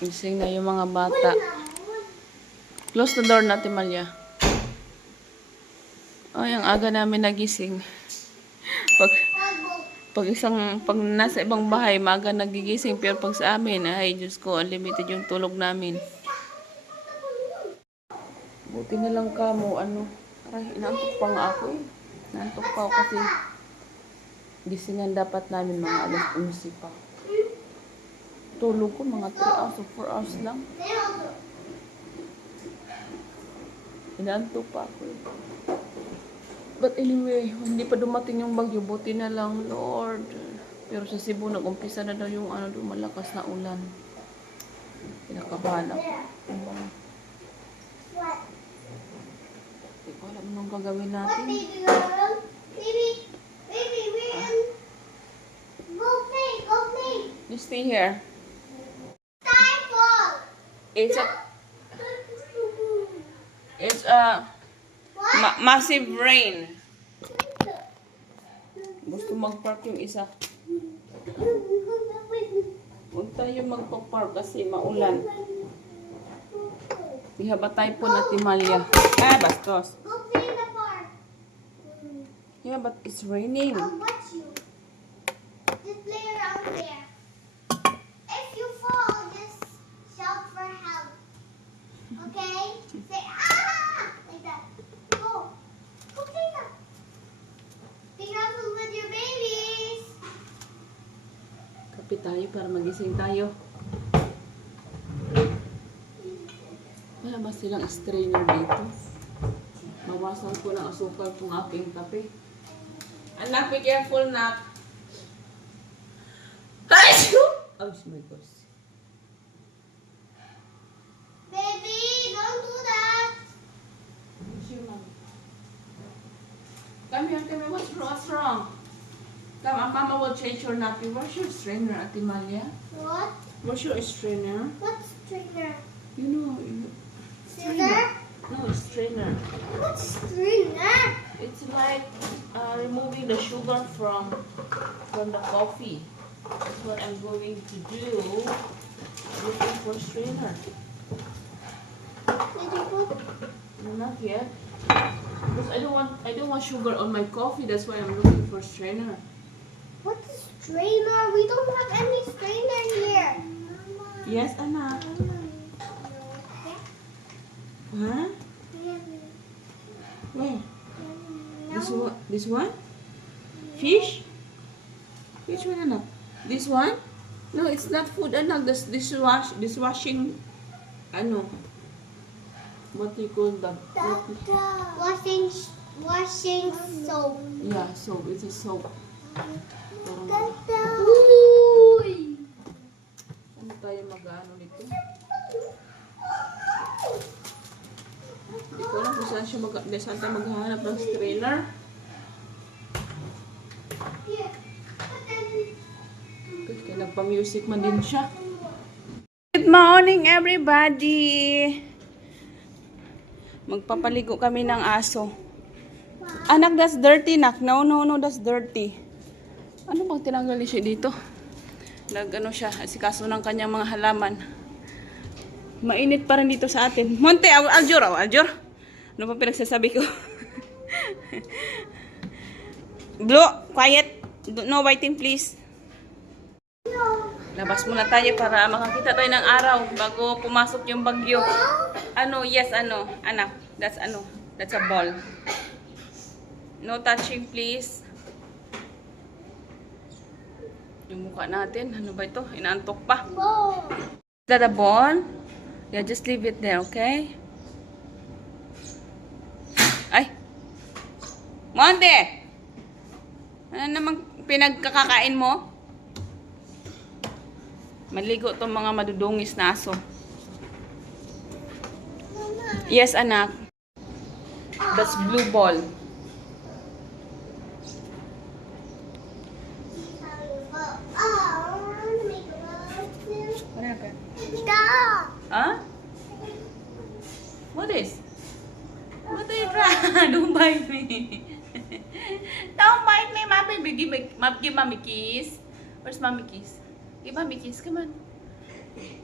Gising na yung mga bata. Close the door natin, Malia. Ay, ang aga namin nagising. Pag nasa ibang bahay, maaga nagigising. Pero pag sa amin, ay, Diyos ko, unlimited yung tulog namin. Buti na lang ka mo, ano. Aray, inaantok pa nga ako eh. Inaantok pa ako kasi gisingan dapat namin mga alas 11 pa. Tulog ko mga 3 hours o 4 hours lang. Inaantok pa ako eh. But anyway, hindi pa dumating yung bagyo. Buti na lang, Lord. Pero sa Cebu, nag-umpisa na daw yung malakas na ulan. Pinakabahan ako. Hindi ko alam nung gagawin natin. Baby, go play. You stay here. It's a massive rain. Gusto mag-park yung isa. Huwag tayo magpa-park kasi maulan. We have a typhoon at Timalia. Bastos. Go play in the park. Yeah, but it's raining. I'll watch you. Just play around there. If you fall, just shout for help. Okay? Say, ah! Like that. Go. Go play that. Be careful with your babies. Kapit tayo para magising tayo. Wala ba silang strainer dito? Mawasan ko ng asukal kung aking kape. Anak, be careful, nak. Oh my gosh. Baby, don't do that. Come here, what's wrong? Come, Mama will change your nappy. Where's your strainer, Ate Malia? What? Where's your strainer? What's strainer? You know, Scissor? No, it's strainer. What's strainer? It's like removing the sugar from the coffee. That's what I'm going to do. Looking for strainer. Did you put? No, not yet. Because I don't want sugar on my coffee. That's why I'm looking for strainer. What's strainer? We don't have any strainer here. Yes, Anna. Huh? Where? This one? Fish? Which one, Anak? This one? No, it's not food, Anak. This dishwashing. Ano? What do you call that? Washing soap. Yeah, soap. It's a soap. Parang, Uy! ano tayo mag-ano nito? Hindi ko alam kung saan tayo maghahanap ng strainer. Kasi nagpa-music man din siya. Good morning, everybody! Magpapaligo kami ng aso. Anak, that's dirty, nak. No, that's dirty. Ano bang tinanggal niya siya dito? Nag-ano siya, asikaso ng kanyang mga halaman. Mainit pa rin dito sa atin. Monte, Aljur. Ano pa pinagsasabi ko? Blue, quiet. No biting, please. Labas muna tayo para makakita tayo ng araw bago pumasok yung bagyo. Yes, anak. That's a ball. No touching, please. Yung mukha natin, ano ba ito? Inaantok pa. Is that a ball? Yeah, just leave it there, okay? Ay! Monte! Ano namang pinagkakakain mo? Maligo itong mga madudungis na aso. Yes, anak. That's blue ball. What happened? Stop! Huh? What is? What are you trying? Don't bite me. Don't bite me, Mommy. Give Mommy kiss. Where's Mommy kiss? Give Mommy kiss. Come on.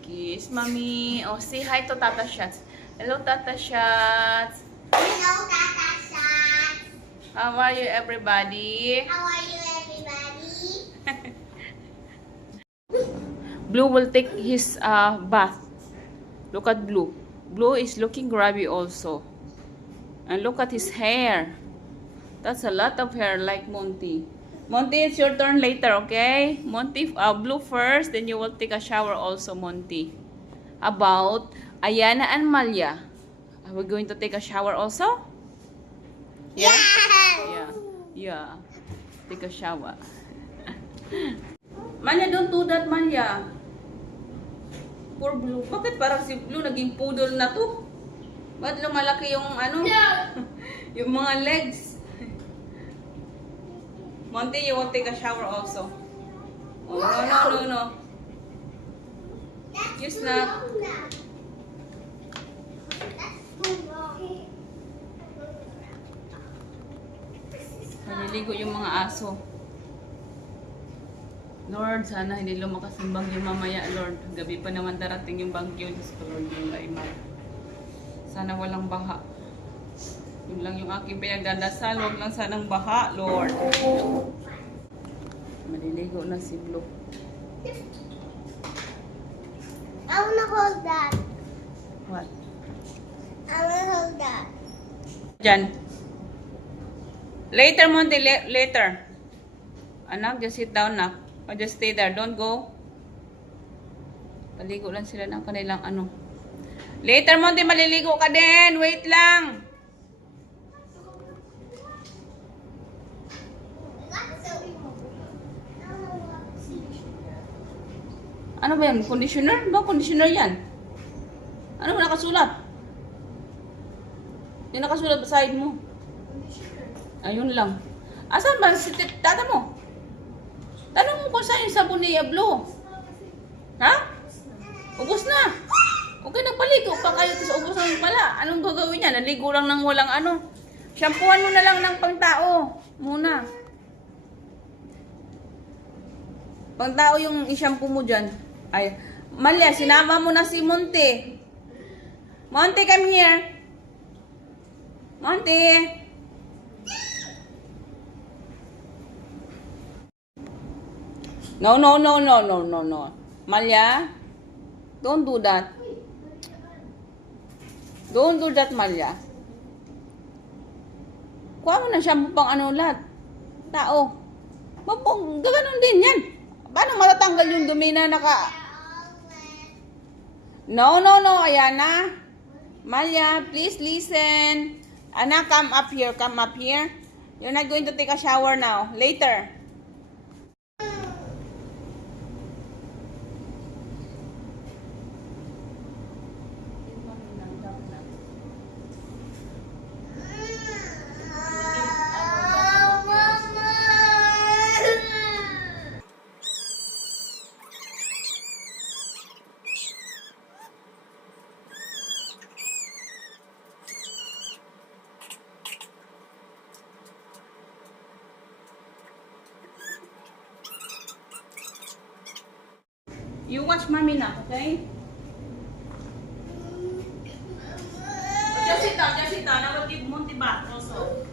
Kiss, mommy. Oh, say hi to Tata Shots. Hello, Tata Shots. Hello, Tata Shots. How are you, everybody? How are you, everybody? Blue will take his bath. Look at Blue. Blue is looking grubby also. And look at his hair. That's a lot of hair like Monty. Monty, it's your turn later, okay? Monty, Blue first, then you will take a shower also, Monty. About Ayana and Malia. Are we going to take a shower also? Yeah? Yeah. Yeah. Take a shower. Malia, don't do that, Malia. Poor Blue. Bakit parang si Blue naging poodle na to? Ba't lumalaki yung ano? Yung mga legs? Monty, you will take a shower also. Oh, no. That's Yes, too na. long now. That's too long. Maliligo yung mga aso. Lord, sana hindi lumakas yung bagyo mamaya, Lord. Gabi pa naman darating yung bagyo. Diyos ko, Lord, yung laimay. Sana walang baha. Yun lang yung aking pinagdadasal. Huwag lang sanang baha, Lord. Maliligo na si Blue. I wanna hold that. What? I wanna hold that. Diyan. Later, Monty. Later. Anak, just sit down na. Or just stay there. Don't go. Paligo lang sila ng kanilang ano. Later, Monty, maliligo ka din. Wait lang. Ano ba yan? Conditioner? Ba conditioner yan? Ano ba nakasulat? Yung nakasulat sa side mo. Ayun lang. Asan ba si tata mo? Tanong mo kung saan yung sabon ni Blue. Ha? Ubus na. Okay, nagpaligo pa kayo sa ubus na pala. Anong gagawin niya? Naligo lang ng walang ano. Shampooan mo na lang ng pangtao. Muna. Pangtao yung i-shampoo mo dyan. Ay, Malia, sinama mo na si Monty. Monty, come here. Monty. No. Malia, don't do that. Don't do that, Malia. Kuha mo na shampoo pang ano lahat. Tao. Gaganon din yan. Paano matatanggal yung dumi na naka... No, Ayana. Malia, please listen. Anak, come up here. You're not going to take a shower now. Later. You watch mommy now, okay? Just sit down. I will give Monty bath also.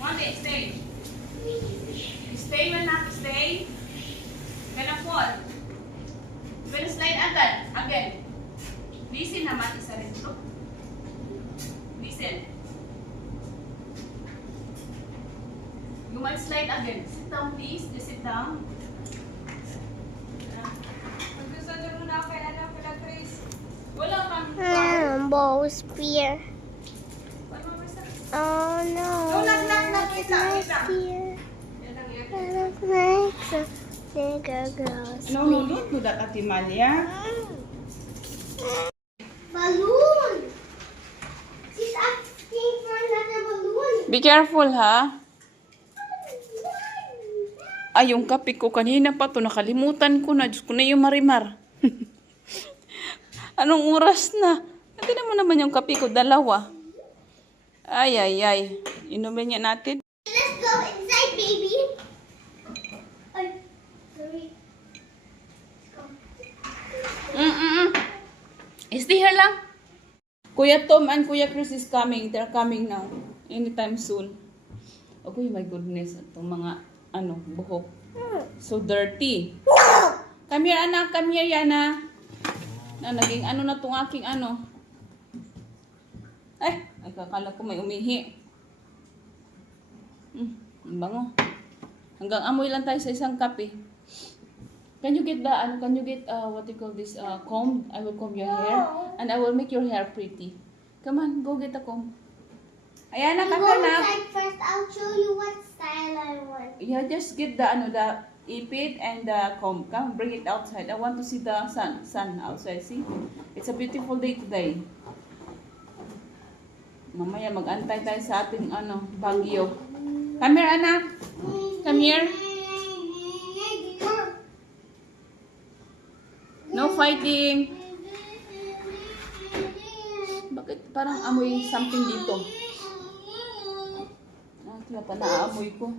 Monty, stay. Stay, anak, stay. Gonna fall. Gonna slide again. Listen naman, isa rin ito. Listen. You might slide again. Sit down, please. Just sit down. Magsasadya mo na kay anak pala, Chris. Wala kang... Bow spear. Oh no. No, not. It's my spear. I look like some bigger girls. No, don't do that, Ate Malia. Balloon. She's asking for another balloon. Be careful, ha? Ay, yung kape ko kanina pa to, nakalimutan ko na. Diyos ko na yung marimar. Anong oras na? Tignan mo naman yung kape ko, 2. Ay, ay, ay. Inumin niya natin. Let's go inside, baby. Ay, sorry. Let's go. Stay here lang. Kuya Tom and Kuya Chris is coming. They're coming now. Anytime soon. Oh my goodness. Itong mga, buhok. So dirty. Come here, anak. Come here, Yana. Naging na itong aking Ay, kakala ko may umihi. Ang bango. Hanggang amoy lang tayo sa isang kape. Can you get what you call this, comb? I will comb your hair. And I will make your hair pretty. Come on, go get a comb. Ayan na, You come go here na. inside first. I'll show you what style I want. Yeah, just get the ipit and the comb. Come, bring it outside. I want to see the sun outside. See? It's a beautiful day today. Mamaya mag-antay tayo sa ating bagyo. Come here, anak. Come here. No fighting. Bakit parang amoy something dito? Kaya pa naaamoy ko.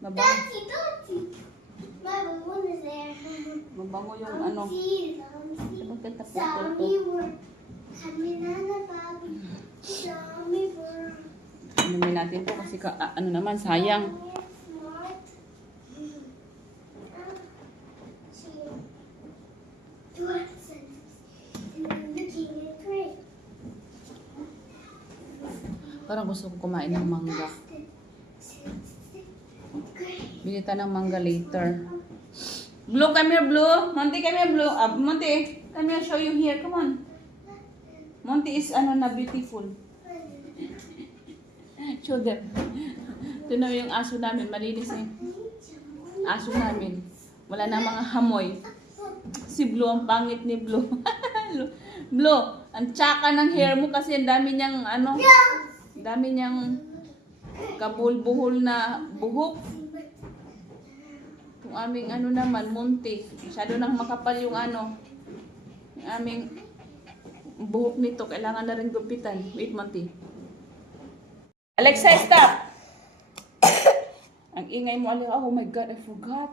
Mabango. My balloon is there. Mabango yung Bakit naputol to? Zombie world. Banana Bobby. Zombie world. Inumin natin to kasi naman, sayang. Smart. Parang gusto ko kumain ng mangga. Bili tayo ng mangga later. Blue, come here, Blue. Monty, come here, Blue. Monty, come here, show you here. Come on. Monty is beautiful. Show them. Ito na yung aso namin. Malinis eh. Aso namin. Wala na mga hamoy. Si Blue, ang pangit ni Blue. Blue, ang tsaka ng hair mo kasi ang dami niyang dami niyang kabulbuhol na buhok. Yung aming naman, munti. Masyado nang makapal yung yung aming buhok nito. Kailangan na rin gupitan. Wait, Monty. Alexa, stop! Ang ingay mo, Alexa. Oh my God, I forgot.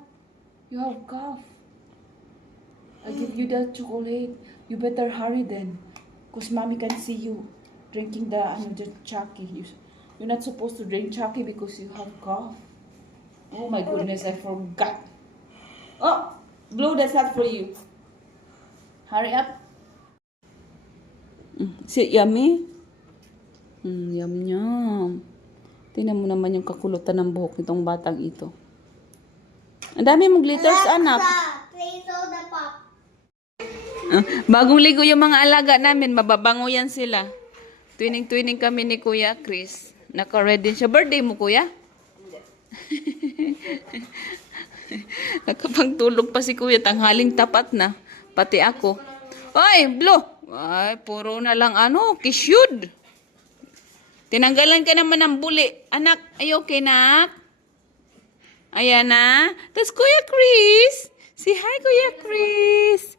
You have cough. I give you the chocolate. You better hurry then. Because mommy can see you drinking the Chucky. You're not supposed to drink Chucky because you have cough. Oh my goodness, I forgot. Oh, Blue, that's not for you. Hurry up. Is it yummy? Yum yum. Tingnan mo naman yung kakulutan ng buhok nitong batang ito. Ang dami mong glitters, anak. Play soda pop. Bagong ligo yung mga alaga namin, mababango yan sila. Twining kami ni Kuya Chris. Naka-ready siya. Birthday mo, Kuya? Nakapagtulog pa si Kuya. Tanghaling tapat na. Pati ako. Oy, Blue! Ay, puro na lang kisyud. Tinanggalan ka naman ng buli. Anak, ay okay, nak? Ayan na. That's Kuya Chris. Say hi, Kuya Chris.